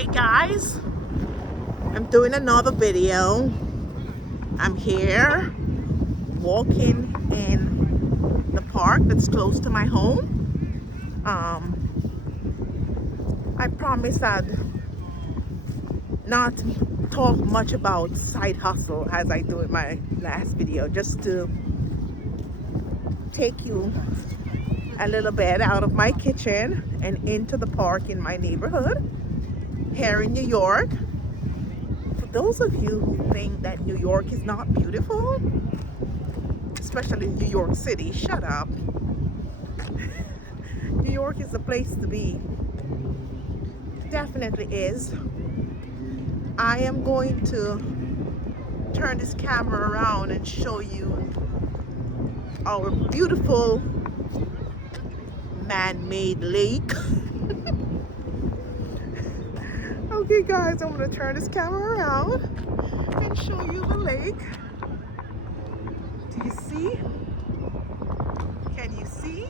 Hey guys, I'm doing another video. I'm here walking in the park that's close to my home. I promised I'd not talk much about side hustle as I do in my last video, just to take you a little bit out of my kitchen and into the park in my neighborhood here in New York. For those of you who think that New York is not beautiful, especially New York City, shut up. New York is the place to be. Definitely is. I am going to turn this camera around and show you our beautiful man-made lake. Okay guys, I'm going to turn this camera around and show you the lake. Do you see? Can you see?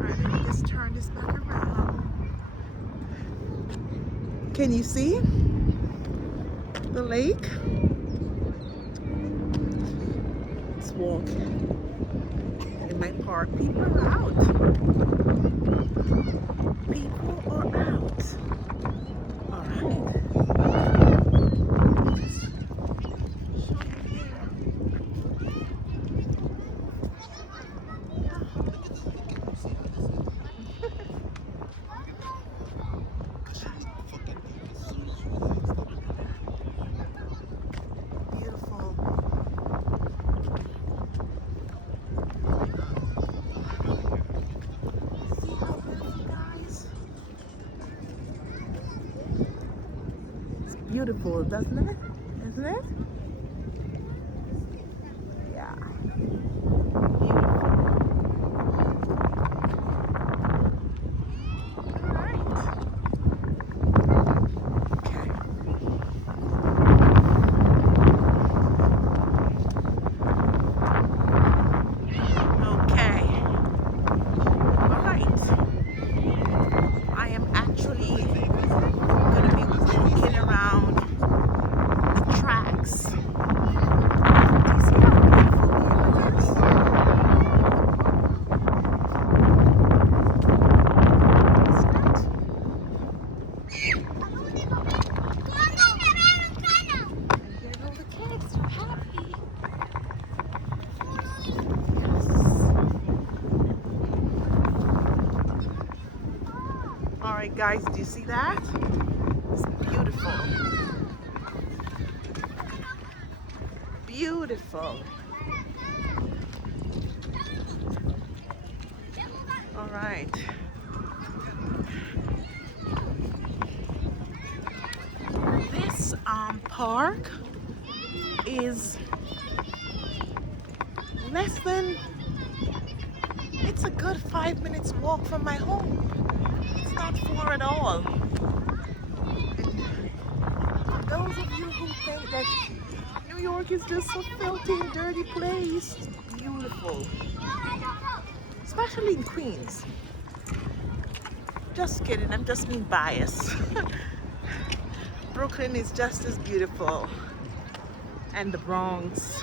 Alright, let me just turn this back around. Can you see the lake? Let's walk in my park. People are out. People are out. Alright. Beautiful, doesn't it? Isn't it? Yeah. Alright guys, do you see that? It's beautiful. Beautiful. Alright. This park is less than, it's a good 5 minutes walk from my home. It's not far at all. And those of you who think that New York is just a filthy and dirty place, it's beautiful. Especially in Queens. Just kidding, I'm just being biased. Brooklyn is just as beautiful. And the Bronx.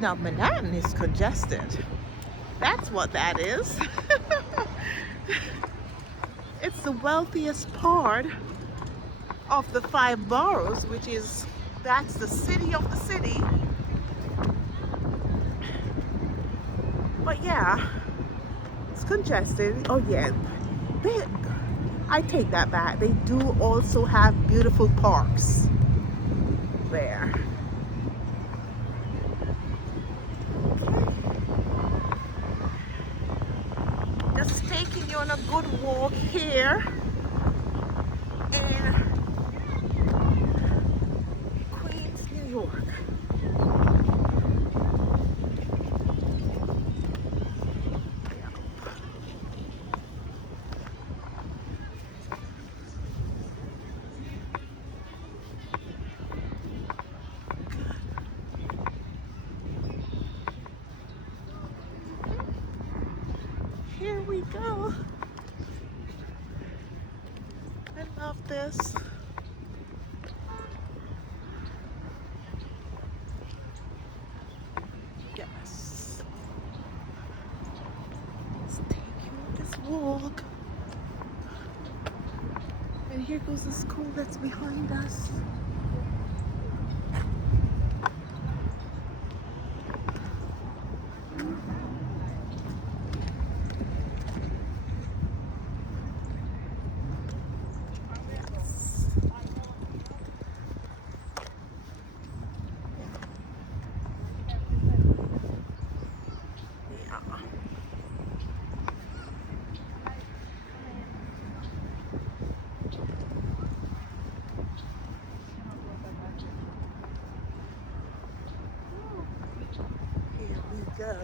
Now Manhattan is congested. That's what that is. It's the wealthiest part of the 5 boroughs, which is, that's the city of the city. But yeah, it's congested. Oh yeah, I take that back. They do also have beautiful parks there. Just taking you on a good walk here in Queens, New York. Here we go. I love this. Yes. Let's take this walk. And here goes the school that's behind us. Go.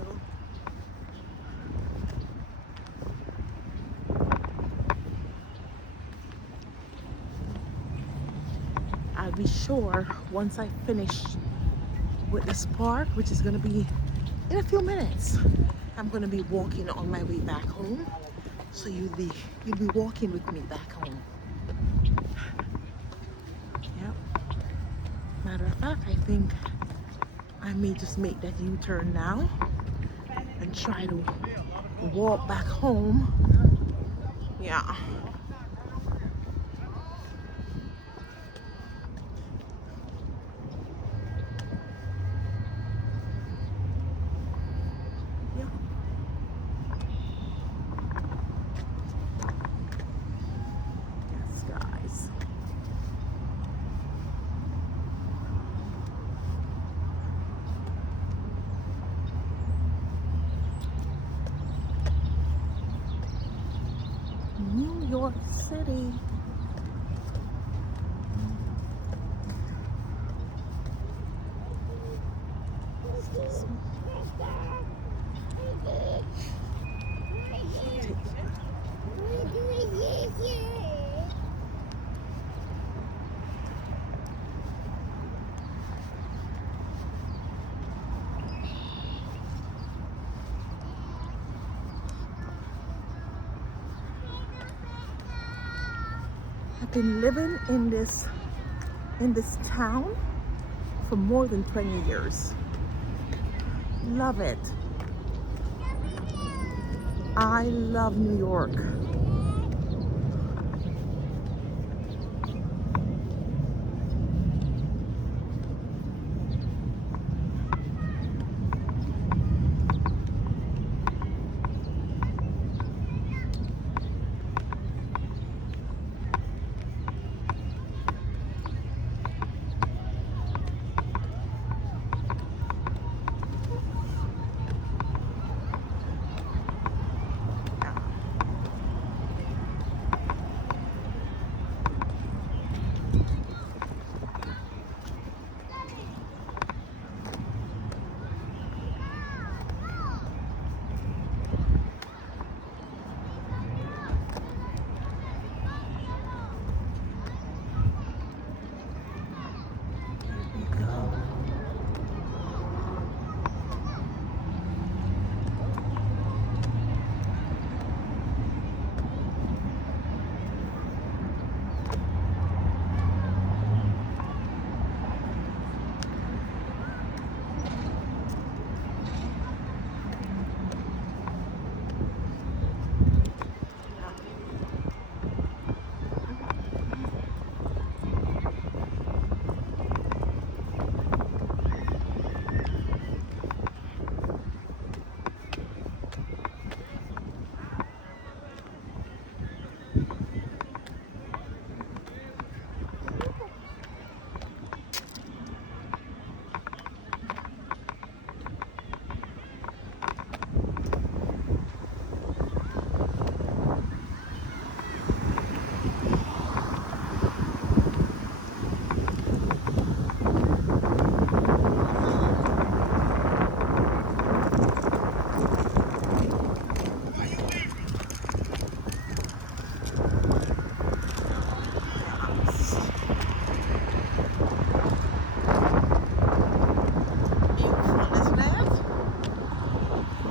I'll be sure once I finish with this park, which is going to be in a few minutes, I'm going to be walking on my way back home, so you'll be walking with me back home. Yep. Matter of fact, I think I may just make that U-turn now and try to walk back home. Yeah. Yes, guys. New York City. I've been living in this town for more than 20 years. Love it. I love New York.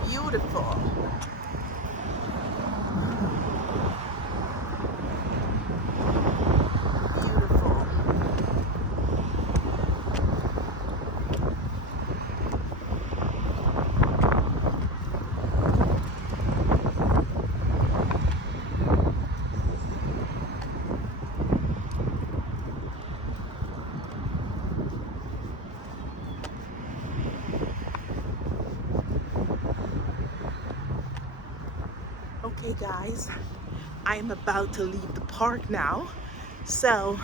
Beautiful. Okay guys, I am about to leave the park now, so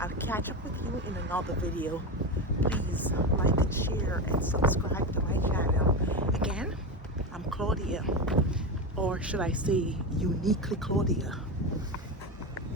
I'll catch up with you in another video. Please like and share and subscribe to my channel. Again, I'm Claudia, or should I say uniquely Claudia.